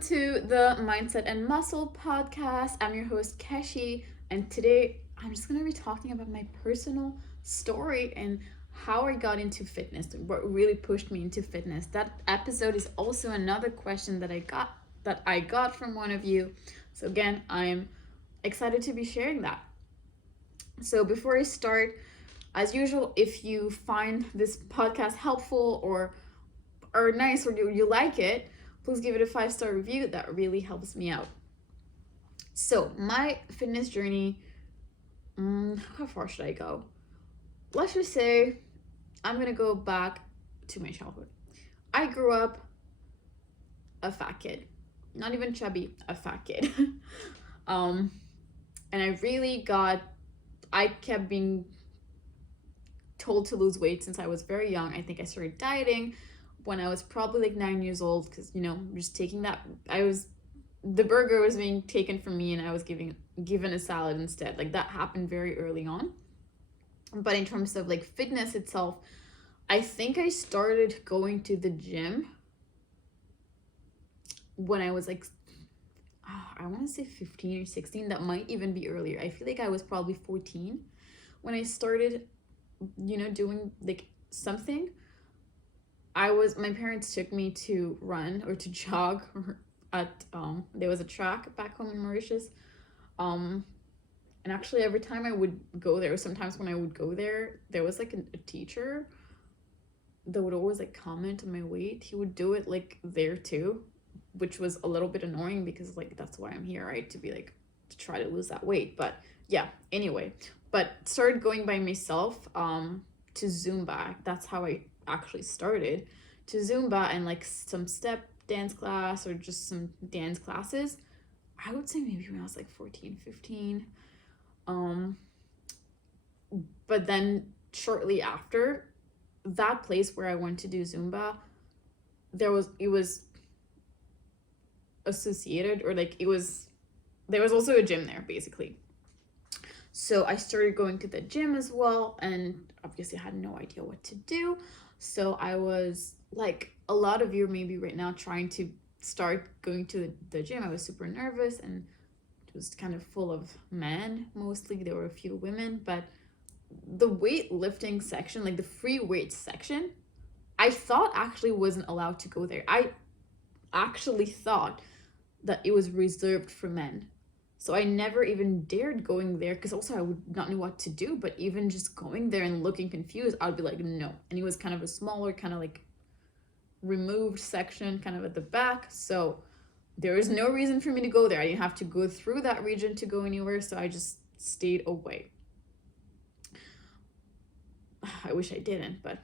to the Mindset and Muscle podcast. I'm your host, Keshi, and today I'm just going to be talking about my personal story and how I got into fitness, what really pushed me into fitness. That episode is also another question that I got from one of you. So again, I'm excited to be sharing that. So before I start, as usual, if you find this podcast helpful or nice or you like it, please give it a 5-star review. That really helps me out. So my fitness journey, how far should I go? Let's just say I'm gonna go back to my childhood. I grew up a fat kid, not even chubby, a fat kid. um, and I kept being told to lose weight since I was very young. I think I started dieting when I was probably like 9 years old because just taking that. The burger was being taken from me and I was given a salad instead. Like that happened very early on. But in terms of like fitness itself, I think I started going to the gym when I was like, I want to say 15 or 16. That might even be earlier. I feel like I was probably 14 when I started, doing like something. My parents took me to run or to jog at there was a track back home in Mauritius. And actually every time I would go there, sometimes when I would go there, there was like a teacher that would always like comment on my weight. He would do it like there too, which was a little bit annoying because like that's why I'm here, right? To try to lose that weight. But yeah, anyway. But started going by myself to Zumba. That's how I actually started, to Zumba and like some step dance class or just some dance classes. I would say maybe when I was like 14, 15. But then shortly after that place where I went to do Zumba, it was associated, or like there was also a gym there basically. So I started going to the gym as well, and obviously I had no idea what to do. So I was like a lot of you maybe right now trying to start going to the gym. I was super nervous, and it was kind of full of men mostly. There were a few women, but the weightlifting section, like the free weights section, I thought actually wasn't allowed to go there. I actually thought that it was reserved for men. So I never even dared going there because also I would not know what to do. But even just going there and looking confused, I'd be like, no. And it was kind of a smaller, kind of like removed section kind of at the back. So there was no reason for me to go there. I didn't have to go through that region to go anywhere. So I just stayed away. I wish I didn't, but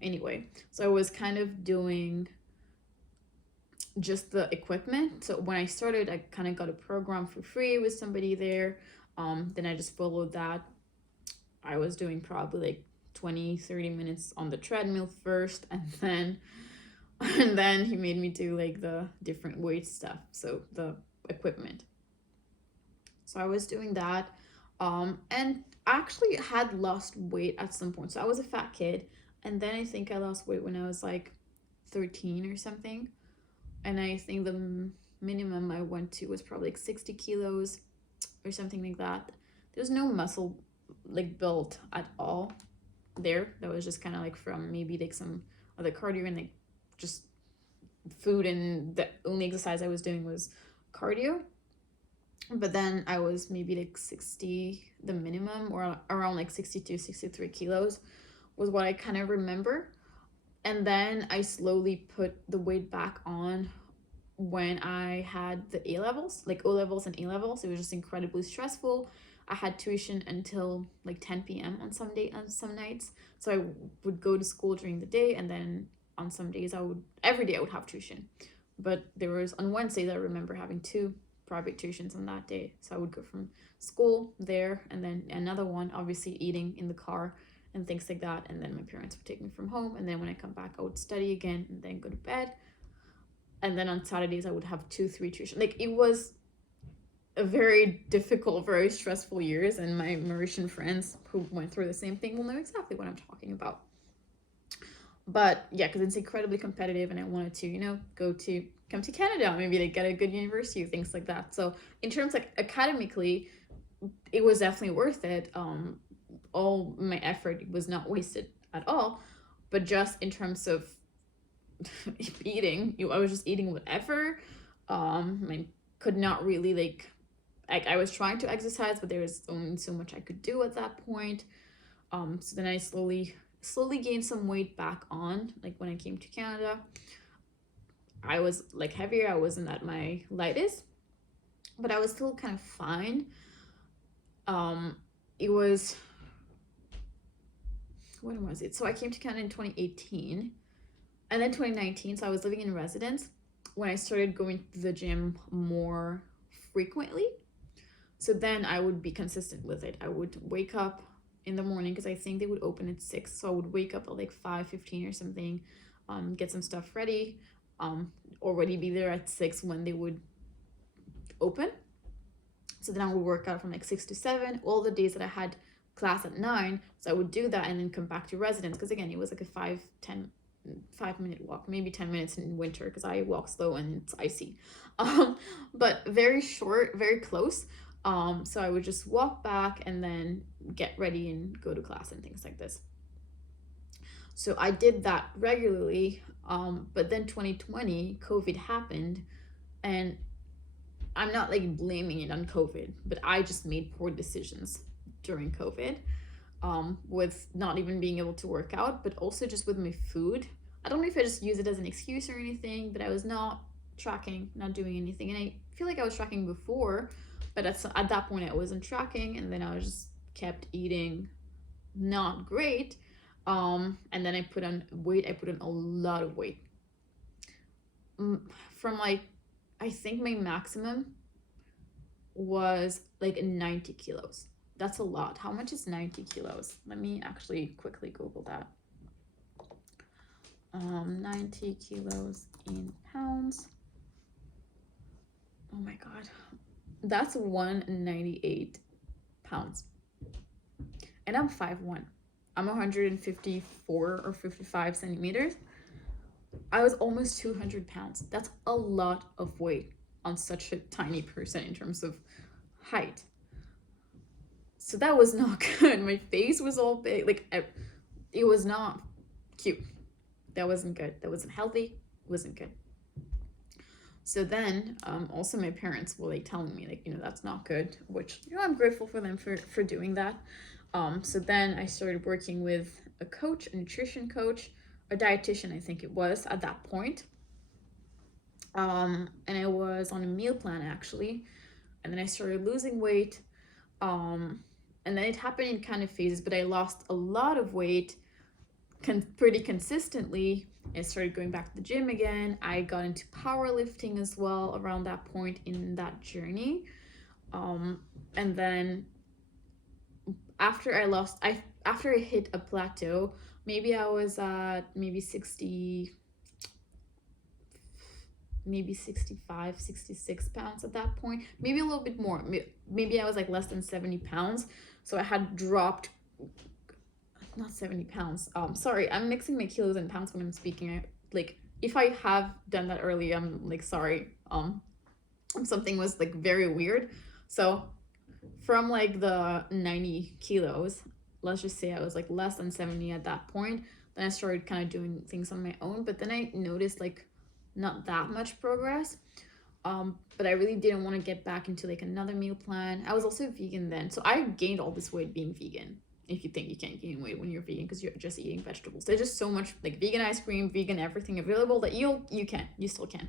anyway. So I was kind of doing just the equipment. So when I started, I kind of got a program for free with somebody there. Then I just followed that. I was doing probably like 20-30 minutes on the treadmill first, and then he made me do like the different weight stuff, so the equipment. So I was doing that, and actually had lost weight at some point. So I was a fat kid, and then I think I lost weight when I was like 13 or something. And I think the minimum I went to was probably like 60 kilos or something like that. There's no muscle like built at all there. That was just kind of like from maybe like some other cardio and like just food, and the only exercise I was doing was cardio. But then I was maybe like 60, the minimum, or around like 62, 63 kilos was what I kind of remember. And then I slowly put the weight back on when I had the A-levels, like O-levels and A-levels. It was just incredibly stressful. I had tuition until like 10 p.m. on some nights. So I would go to school during the day, and then on some days every day I would have tuition. But there was, on Wednesdays, I remember having 2 private tuitions on that day. So I would go from school there, and then another one, obviously eating in the car and things like that. And then my parents would take me from home. And then when I come back, I would study again and then go to bed. And then on Saturdays, I would have 2-3 tuition. Like it was a very difficult, very stressful years. And my Mauritian friends who went through the same thing will know exactly what I'm talking about. But yeah, because it's incredibly competitive, and I wanted to, go to come to Canada, maybe like get a good university, things like that. So in terms like academically, it was definitely worth it. All my effort was not wasted at all, but just in terms of eating, I was just eating whatever. I could not really like I was trying to exercise, but there was only so much I could do at that point. So then I slowly gained some weight back on. Like when I came to Canada, I was like heavier. I wasn't at my lightest, but I was still kind of fine. It was, when was it? So I came to Canada in 2018, and then 2019. So I was living in residence when I started going to the gym more frequently. So then I would be consistent with it. I would wake up in the morning because I think they would open at 6. So I would wake up at like 5:15 or something, get some stuff ready, already be there at 6 when they would open. So then I would work out from like 6 to 7 all the days that I had class at 9. So I would do that and then come back to residence, because again, it was like a 5-minute walk, maybe 10 minutes in winter because I walk slow and it's icy. But very short, very close. So I would just walk back and then get ready and go to class and things like this. So I did that regularly. But then 2020, COVID happened, and I'm not like blaming it on COVID, but I just made poor decisions during COVID, with not even being able to work out, but also just with my food. I don't know if I just use it as an excuse or anything, but I was not tracking, not doing anything. And I feel like I was tracking before, but at that point I wasn't tracking, and then I was just kept eating not great. And then I put on weight. I put on a lot of weight. From like, I think my maximum was like 90 kilos. That's a lot. How much is 90 kilos? Let me actually quickly Google that. 90 kilos in pounds. Oh my God. That's 198 pounds. And I'm 5'1". I'm 154 or 55 centimeters. I was almost 200 pounds. That's a lot of weight on such a tiny person in terms of height. So that was not good. My face was all big. Like, it was not cute. That wasn't good. That wasn't healthy. It wasn't good. So then, also my parents were like telling me, like, that's not good, which, I'm grateful for them for doing that. So then I started working with a coach, a nutrition coach, a dietitian, I think it was at that point. And I was on a meal plan actually. And then I started losing weight. And then it happened in kind of phases, but I lost a lot of weight pretty consistently. I started going back to the gym again. I got into powerlifting as well around that point in that journey. And then after I hit a plateau, maybe I was at maybe 65, 66 pounds at that point, maybe a little bit more. Maybe I was like less than 70 pounds. So I had dropped, not 70 pounds. Sorry, I'm mixing my kilos and pounds when I'm speaking. Like, if I have done that earlier, I'm like, sorry. Something was like very weird. So from like the 90 kilos, let's just say I was like less than 70 at that point. Then I started kind of doing things on my own, but then I noticed like not that much progress. But I really didn't want to get back into like another meal plan. I was also vegan then, so I gained all this weight being vegan. If you think you can't gain weight when you're vegan because you're just eating vegetables, there's just so much like vegan ice cream, vegan everything available that you still can.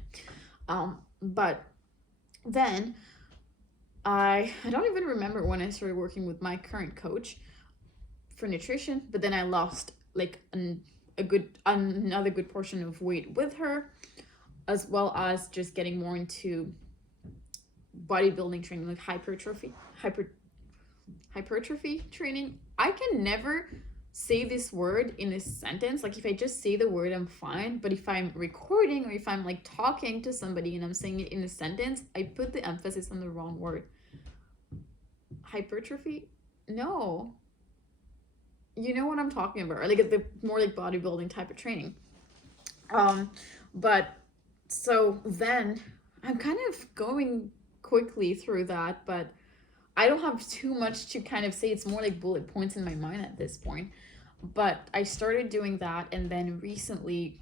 But then I don't even remember when I started working with my current coach for nutrition, but then I lost like another good portion of weight with her, as well as just getting more into bodybuilding training, like hypertrophy training. I can never say this word in a sentence. Like, if I just say the word, I'm fine. But if I'm recording or if I'm like talking to somebody and I'm saying it in a sentence, I put the emphasis on the wrong word. Hypertrophy? No. You know what I'm talking about, like the more like bodybuilding type of training. But So then I'm kind of going quickly through that, but I don't have too much to kind of say. It's more like bullet points in my mind at this point. But I started doing that, and then recently,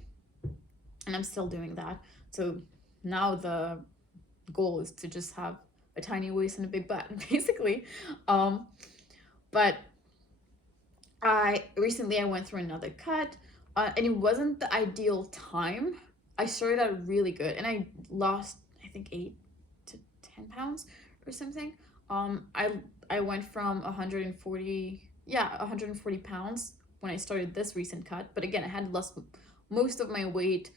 and I'm still doing that. So now the goal is to just have a tiny waist and a big butt, basically. Um, but I went through another cut, and it wasn't the ideal time. I started out really good, and I lost, I think, 8 to 10 pounds or something. I went from 140, yeah, 140 pounds when I started this recent cut. But again, I had lost most of my weight,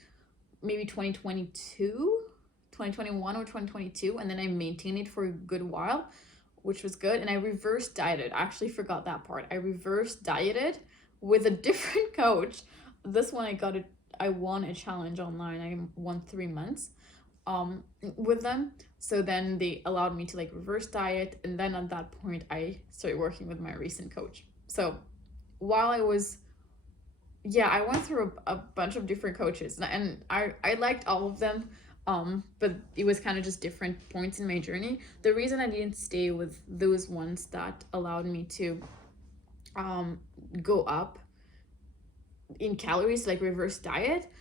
maybe 2021 or 2022, and then I maintained it for a good while, which was good. And I reverse dieted. I actually forgot that part. I reverse dieted with a different coach. This one I won a challenge online. I won 3 months with them. So then they allowed me to like reverse diet, and then at that point I started working with my recent coach. So while I was, yeah, I went through a bunch of different coaches, and I liked all of them. But it was kind of just different points in my journey. The reason I didn't stay with those ones that allowed me to go up in calories, like reverse diet,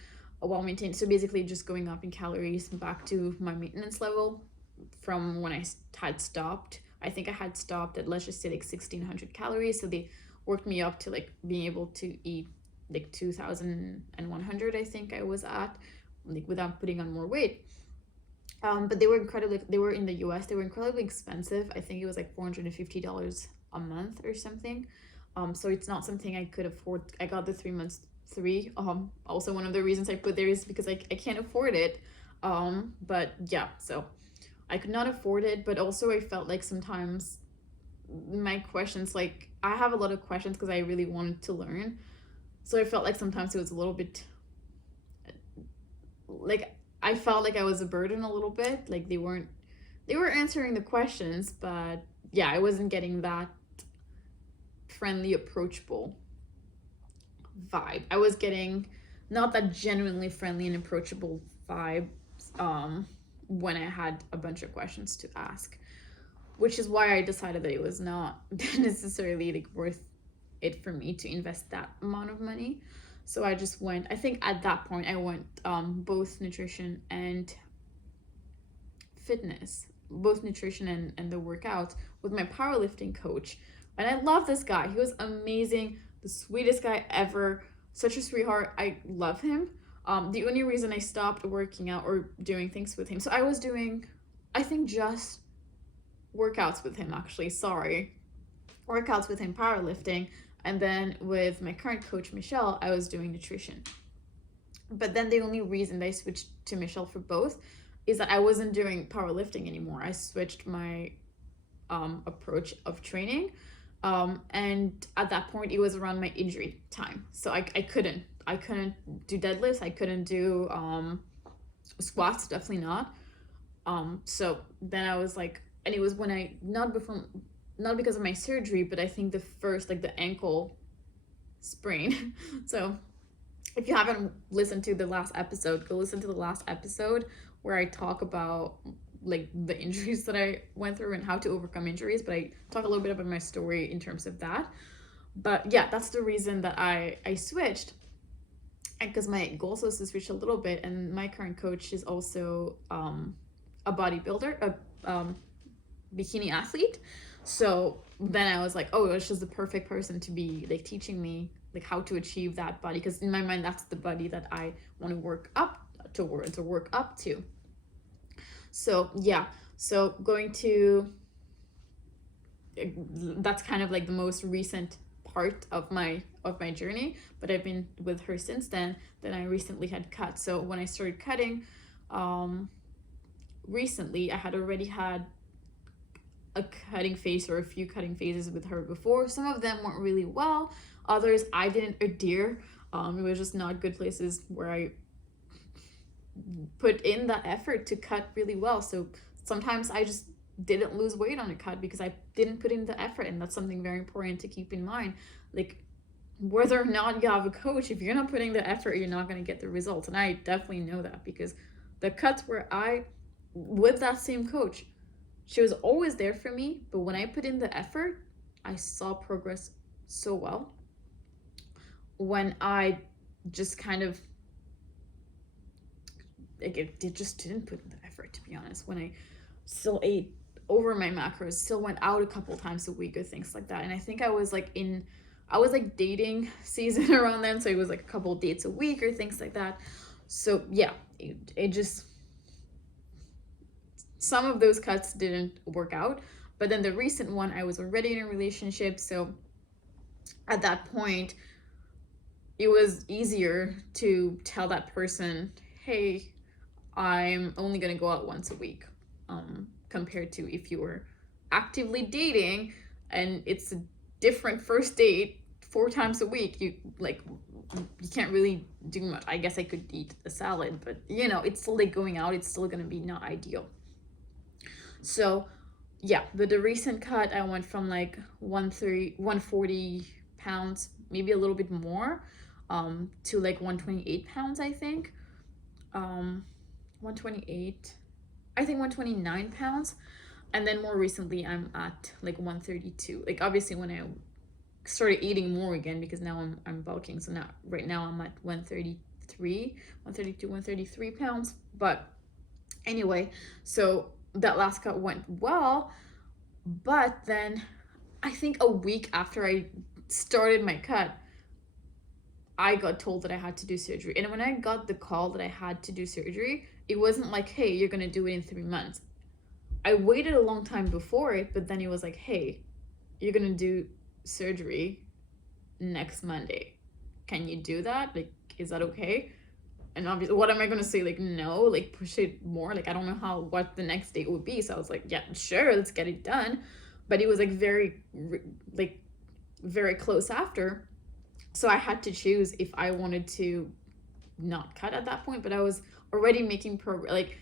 while maintaining, so basically just going up in calories back to my maintenance level from when I had stopped. I think I had stopped at, let's just say, like 1600 calories. So they worked me up to like being able to eat like 2100, I think I was at, like without putting on more weight. But they were in the US, they were incredibly expensive. I think it was like $450 a month or something. So it's not something I could afford. I got the 3 months free. Also one of the reasons I put there is because I can't afford it. But yeah, so I could not afford it, but also I felt like sometimes my questions, like I have a lot of questions because I really wanted to learn. So I felt like sometimes it was a little bit like I felt like I was a burden a little bit. Like they were answering the questions, but yeah, I wasn't getting that friendly, approachable vibe. I was getting not that genuinely friendly and approachable vibe when I had a bunch of questions to ask, which is why I decided that it was not necessarily like worth it for me to invest that amount of money. So I just went, I think at that point I went both nutrition and fitness, both nutrition and the workouts with my powerlifting coach. And I love this guy. He was amazing, the sweetest guy ever, such a sweetheart. I love him. The only reason I stopped working out or doing things with him, so I was doing, I think, just workouts with him, actually, sorry. Workouts with him, powerlifting, and then with my current coach, Michelle, I was doing nutrition. But then the only reason that I switched to Michelle for both is that I wasn't doing powerlifting anymore. I switched my approach of training. And at that point, it was around my injury time. So I couldn't do deadlifts. I couldn't do squats, definitely not. So then I was like, and it was when I, not because of my surgery, but I think the first, like the ankle sprain. So if you haven't listened to the last episode, go listen to the last episode where I talk about like the injuries that I went through and how to overcome injuries, but I talk a little bit about my story in terms of that. But yeah, that's the reason that I switched, and because my goal was to switch a little bit, and my current coach is also a bodybuilder, a bikini athlete. So then I was like, oh, it's just the perfect person to be like teaching me like how to achieve that body, because in my mind that's the body that I want to work up towards or work up to. So yeah, so going to, that's kind of like the most recent part of my journey, but I've been with her since then. Then I recently had cut. So when I started cutting recently, I had already had a cutting phase or a few cutting phases with her before. Some of them went really well, others I didn't adhere. It was just not good places where I put in the effort to cut really well. So sometimes I just didn't lose weight on a cut because I didn't put in the effort, and that's something very important to keep in mind. Like, whether or not you have a coach, if you're not putting the effort, you're not going to get the results. And I definitely know that because The cuts where I, with that same coach, she was always there for me, but when I put in the effort, I saw progress so well. When I just kind of, like, it just didn't put in the effort, to be honest. When I still ate over my macros, still went out a couple times a week or things like that. And I think I was like dating season around then, so it was like a couple dates a week or things like that. So yeah, it just, some of those cuts didn't work out. But then the recent one, I was already in a relationship, so at that point it was easier to tell that person, hey, I'm only gonna go out once a week, compared to if you were actively dating and it's a different first date 4 times a week. You can't really do much. I guess I could eat a salad, but it's still like going out. It's still gonna be not ideal. So yeah, the recent cut, I went from like 140 pounds, maybe a little bit more, to like 128 pounds, I think. 128, I think 129 pounds. And then more recently, I'm at like 132. Like, obviously, when I started eating more again, because now I'm bulking. So now, right now, I'm at 132, 133 pounds. But anyway, so that last cut went well. But then I think a week after I started my cut, I got told that I had to do surgery. And when I got the call that I had to do surgery, it wasn't like, hey, you're going to do it in 3 months. I waited a long time before it, but then it was like, hey, you're going to do surgery next Monday. Can you do that? Like, is that okay? And obviously, what am I going to say? Like, no, like, push it more. Like, I don't know what the next date would be. So I was like, yeah, sure, let's get it done. But it was like very close after. So I had to choose if I wanted to not cut at that point, but I was already making progress. Like,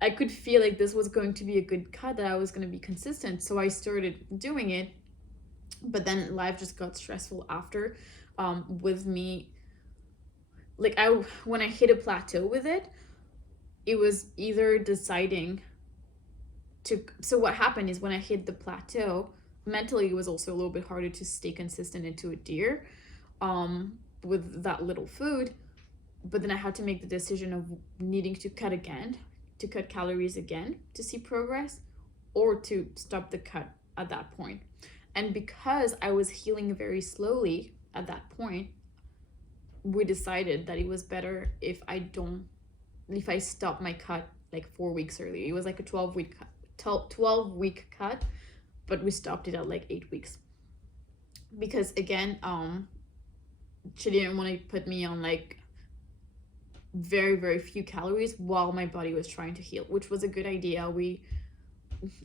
I could feel like this was going to be a good cut, that I was going to be consistent. So I started doing it, but then life just got stressful after, with me. Like, when I hit a plateau with it, it was either deciding to, so what happened is when I hit the plateau, mentally it was also a little bit harder to stay consistent and to adhere, with that little food. But then I had to make the decision of needing to cut again, to cut calories again to see progress, or to stop the cut at that point. And because I was healing very slowly at that point, we decided that it was better if I stop my cut like 4 weeks early. It was like a 12-week cut, but we stopped it at like 8 weeks. Because again, she didn't want to put me on like very, very few calories while my body was trying to heal, which was a good idea.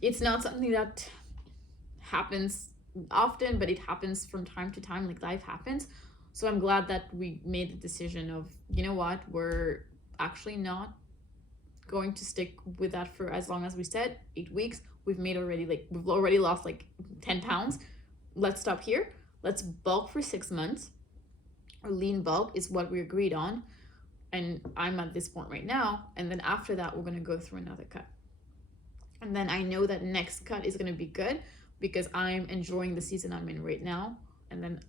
It's not something that happens often, but it happens from time to time, like life happens. So I'm glad that we made the decision of, you know what, we're actually not going to stick with that for as long as we said, 8 weeks. We've already lost like 10 pounds. Let's stop here. Let's bulk for 6 months. Or lean bulk is what we agreed on. And I'm at this point right now. And then after that, we're going to go through another cut. And then I know that next cut is going to be good because I'm enjoying the season I'm in right now. And then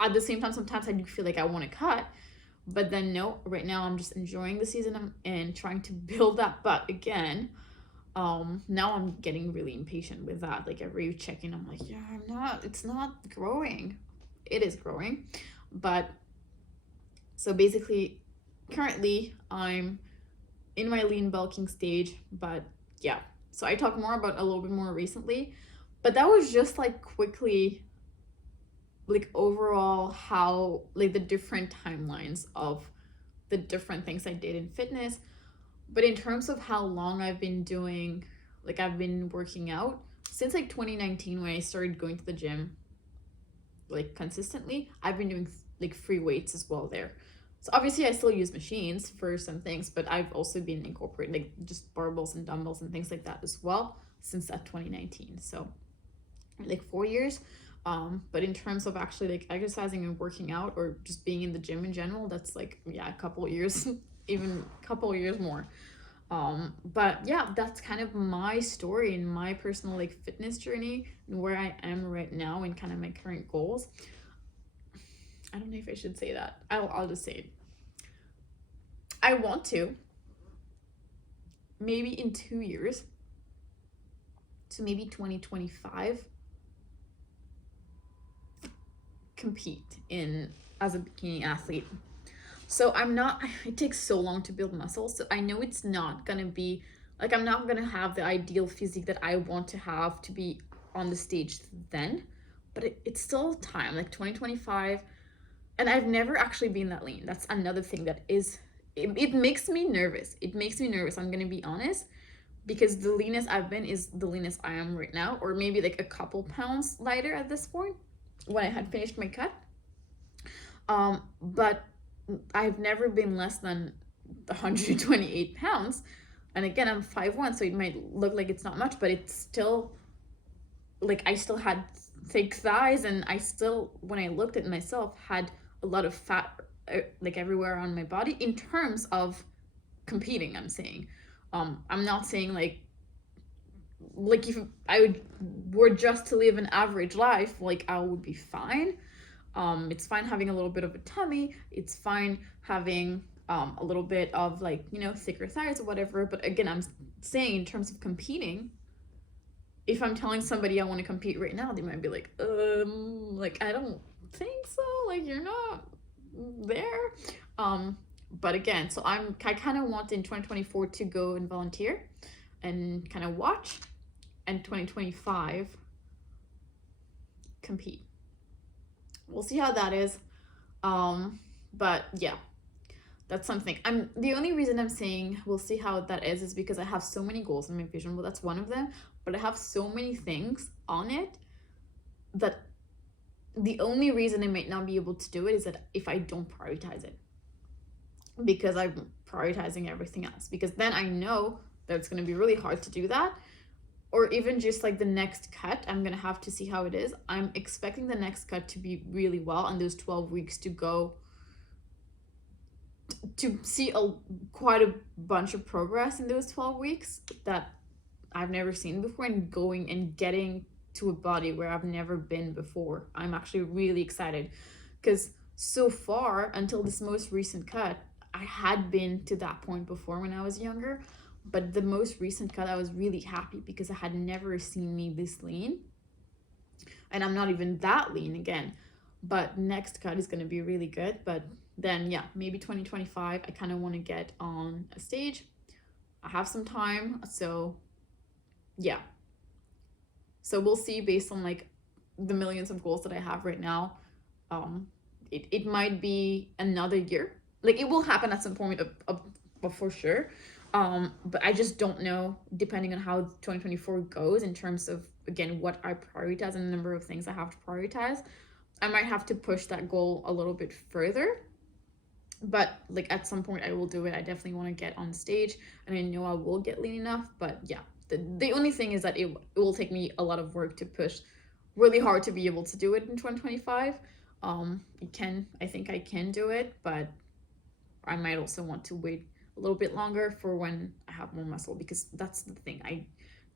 at the same time, sometimes I do feel like I want to cut. But then no, right now I'm just enjoying the season I'm in, trying to build that butt again. Now I'm getting really impatient with that. Like every check-in, I'm like, yeah, it's not growing. It is growing. But so basically, currently I'm in my lean bulking stage, but yeah. So I talk more about a little bit more recently, but that was just like quickly, like overall how, like the different timelines of the different things I did in fitness. But in terms of how long I've been doing, like I've been working out since like 2019 when I started going to the gym like consistently. I've been doing like free weights as well there. So obviously I still use machines for some things, but I've also been incorporating like just barbells and dumbbells and things like that as well since that 2019. So like 4 years. But in terms of actually like exercising and working out or just being in the gym in general, that's like, yeah, a couple of years, even a couple of years more. But yeah, that's kind of my story and my personal like fitness journey and where I am right now and kind of my current goals. I don't know if I should say that. I'll just say it. I want to maybe in 2 years, so maybe 2025, compete in as a bikini athlete. So I'm not, it takes so long to build muscle. So I know it's not gonna be like, I'm not gonna have the ideal physique that I want to have to be on the stage then, but it's still time, like 2025. And I've never actually been that lean. That's another thing that is, it makes me nervous. It makes me nervous. I'm gonna be honest, because the leanest I've been is the leanest I am right now, or maybe like a couple pounds lighter at this point when I had finished my cut. But I've never been less than 128 pounds. And again, I'm 5'1", so it might look like it's not much, but it's still like I still had thick thighs, and I still, when I looked at myself, had a lot of fat like everywhere on my body in terms of competing. I'm saying, I'm not saying like if I were just to live an average life, like I would be fine. It's fine having a little bit of a tummy. It's fine having a little bit of like, thicker thighs or whatever. But again, I'm saying in terms of competing, if I'm telling somebody I want to compete right now, they might be like, I don't think so. Like, you're not there. But again, so I kind of want in 2024 to go and volunteer and kind of watch, and 2025 compete. We'll see how that is. But yeah, that's something. The only reason I'm saying we'll see how that is because I have so many goals in my vision. Well, that's one of them, but I have so many things on it that the only reason I might not be able to do it is that if I don't prioritize it, because I'm prioritizing everything else, because then I know that it's going to be really hard to do that. Or even just like the next cut, I'm gonna have to see how it is. I'm expecting the next cut to be really well, and those 12 weeks to go to see quite a bunch of progress in those 12 weeks that I've never seen before, and going and getting to a body where I've never been before. I'm actually really excited because so far until this most recent cut, I had been to that point before when I was younger. But the most recent cut, I was really happy because I had never seen me this lean. And I'm not even that lean again. But next cut is going to be really good. But then, yeah, maybe 2025, I kind of want to get on a stage. I have some time. So, yeah. So we'll see based on like the millions of goals that I have right now. It might be another year. Like it will happen at some point for sure. But I just don't know, depending on how 2024 goes in terms of, again, what I prioritize and the number of things I have to prioritize. I might have to push that goal a little bit further. But like at some point I will do it. I definitely want to get on stage, and I know I will get lean enough. But yeah, the only thing is that it will take me a lot of work to push really hard to be able to do it in 2025. I think I can do it, but I might also want to wait a little bit longer for when I have more muscle, because that's the thing. I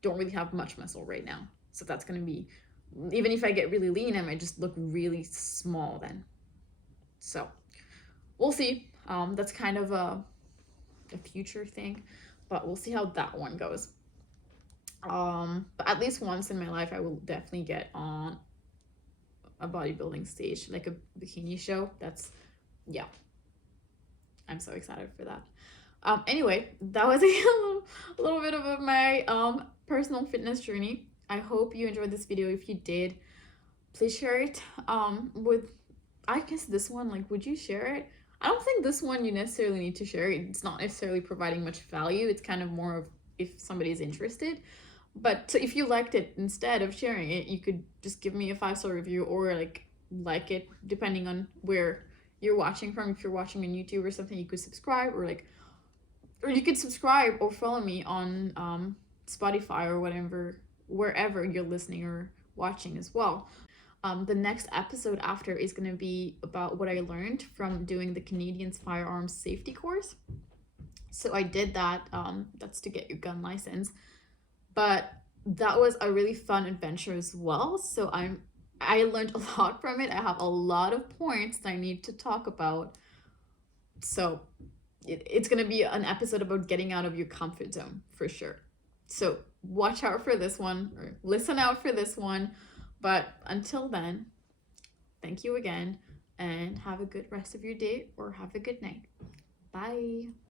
don't really have much muscle right now. So that's going to be, even if I get really lean, I might just look really small then. So we'll see. That's kind of a future thing, but we'll see how that one goes. But at least once in my life, I will definitely get on a bodybuilding stage, like a bikini show. Yeah, I'm so excited for that. Anyway, that was a little bit of my personal fitness journey. I hope you enjoyed this video. If you did, please share it with, I guess this one, like, would you share it? I don't think this one you necessarily need to share it. It's not necessarily providing much value. It's kind of more of if somebody is interested. But if you liked it, instead of sharing it, you could just give me a 5-star review, or like it, depending on where you're watching from. If you're watching on YouTube or something, you could subscribe, or you could subscribe or follow me on Spotify or whatever, wherever you're listening or watching as well. The next episode after is going to be about what I learned from doing the Canadian Firearms Safety course. So I did that. That's to get your gun license. But that was a really fun adventure as well. So I learned a lot from it. I have a lot of points that I need to talk about. So it's gonna be an episode about getting out of your comfort zone for sure. So watch out for this one, or listen out for this one. But until then, thank you again, and have a good rest of your day or have a good night. Bye.